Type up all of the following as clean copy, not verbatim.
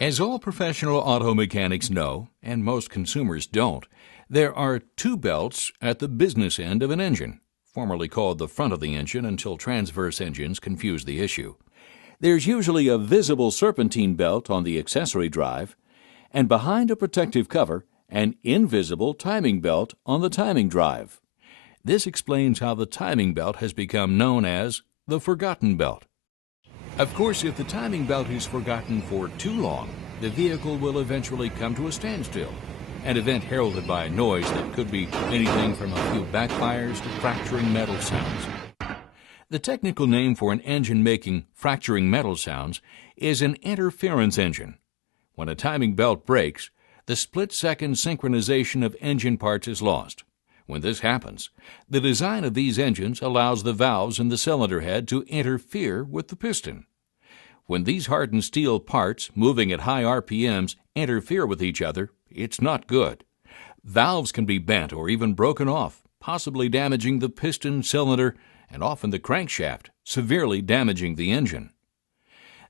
As all professional auto mechanics know, and most consumers don't, there are two belts at the business end of an engine, formerly called the front of the engine until transverse engines confused the issue. There's usually a visible serpentine belt on the accessory drive, and behind a protective cover, an invisible timing belt on the timing drive. This explains how the timing belt has become known as the forgotten belt. Of course, if the timing belt is forgotten for too long, the vehicle will eventually come to a standstill, an event heralded by a noise that could be anything from a few backfires to fracturing metal sounds. The technical name for an engine making fracturing metal sounds is an interference engine. When a timing belt breaks, the split-second synchronization of engine parts is lost. When this happens, the design of these engines allows the valves in the cylinder head to interfere with the piston. When these hardened steel parts, moving at high RPMs, interfere with each other, it's not good. Valves can be bent or even broken off, possibly damaging the piston, cylinder, and often the crankshaft, severely damaging the engine.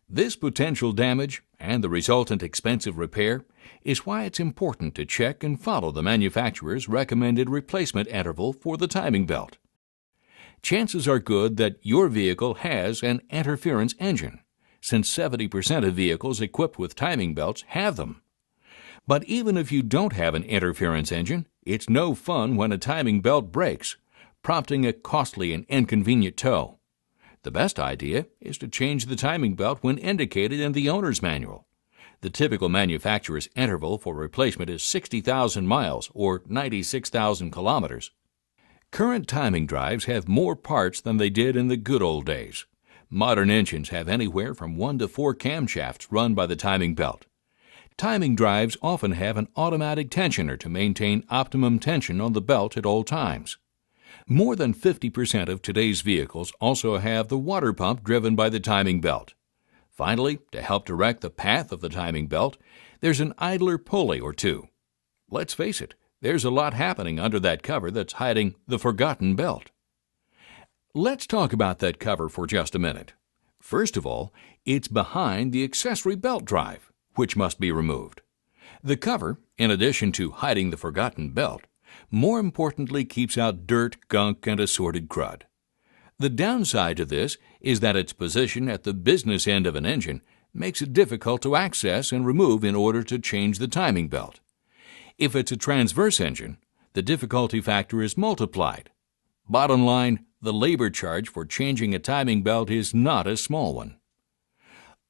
This potential damage and the resultant expensive repair is why it's important to check and follow the manufacturer's recommended replacement interval for the timing belt. Chances are good that your vehicle has an interference engine, since 70% of vehicles equipped with timing belts have them. But even if you don't have an interference engine, it's no fun when a timing belt breaks, prompting a costly and inconvenient tow. The best idea is to change the timing belt when indicated in the owner's manual. The typical manufacturer's interval for replacement is 60,000 miles or 96,000 kilometers. Current timing drives have more parts than they did in the good old days. Modern engines have anywhere from 1 to 4 camshafts run by the timing belt. Timing drives often have an automatic tensioner to maintain optimum tension on the belt at all times. More than 50% of today's vehicles also have the water pump driven by the timing belt. Finally, to help direct the path of the timing belt, there's an idler pulley or two. Let's face it, there's a lot happening under that cover that's hiding the forgotten belt. Let's talk about that cover for just a minute. First of all, it's behind the accessory belt drive, which must be removed. The cover, in addition to hiding the forgotten belt, more importantly keeps out dirt, gunk, and assorted crud. The downside to this is that its position at the business end of an engine makes it difficult to access and remove in order to change the timing belt. If it's a transverse engine, the difficulty factor is multiplied. Bottom line, the labor charge for changing a timing belt is not a small one.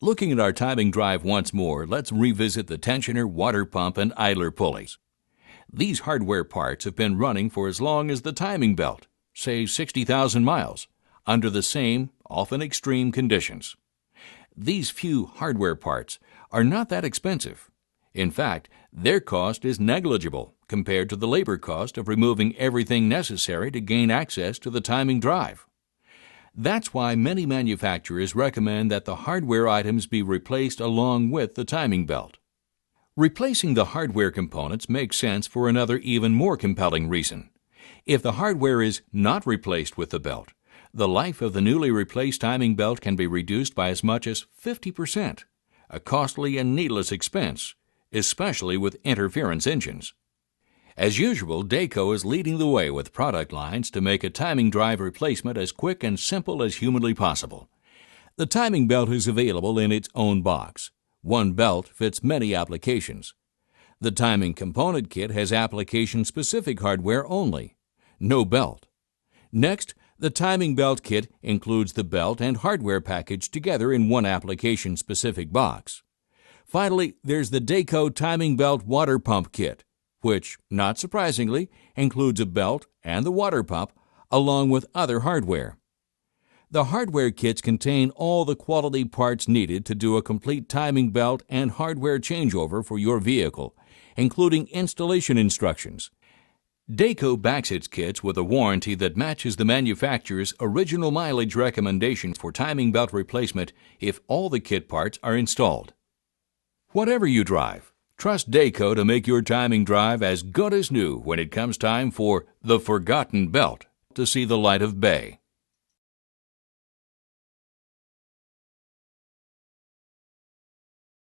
Looking at our timing drive once more, let's revisit the tensioner, water pump, and idler pulleys. These hardware parts have been running for as long as the timing belt, say 60,000 miles, under the same, often extreme conditions. These few hardware parts are not that expensive. In fact, their cost is negligible compared to the labor cost of removing everything necessary to gain access to the timing drive. That's why many manufacturers recommend that the hardware items be replaced along with the timing belt. Replacing the hardware components makes sense for another even more compelling reason. If the hardware is not replaced with the belt, the life of the newly replaced timing belt can be reduced by as much as 50%, a costly and needless expense, especially with interference engines. As usual, Dayco is leading the way with product lines to make a timing drive replacement as quick and simple as humanly possible. The timing belt is available in its own box. One belt fits many applications. The timing component kit has application-specific hardware only. No belt. Next, the timing belt kit includes the belt and hardware package together in one application-specific box. Finally, there's the Dayco timing belt water pump kit, which, not surprisingly, includes a belt and the water pump, along with other hardware. The hardware kits contain all the quality parts needed to do a complete timing belt and hardware changeover for your vehicle, including installation instructions. Dayco backs its kits with a warranty that matches the manufacturer's original mileage recommendations for timing belt replacement if all the kit parts are installed. Whatever you drive, trust Dayco to make your timing drive as good as new when it comes time for the forgotten belt to see the light of day.